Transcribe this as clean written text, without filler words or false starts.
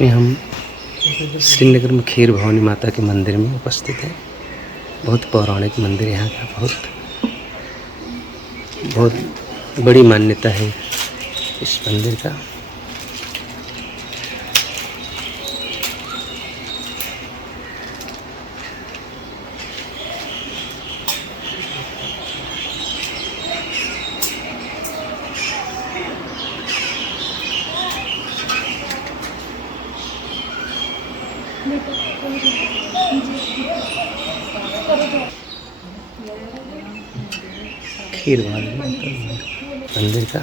में हम श्रीनगर में खीर भवानी माता के मंदिर में उपस्थित हैं। बहुत पौराणिक मंदिर यहाँ का, बहुत बड़ी मान्यता है इस मंदिर का। खीर भवानी माता मंदिर का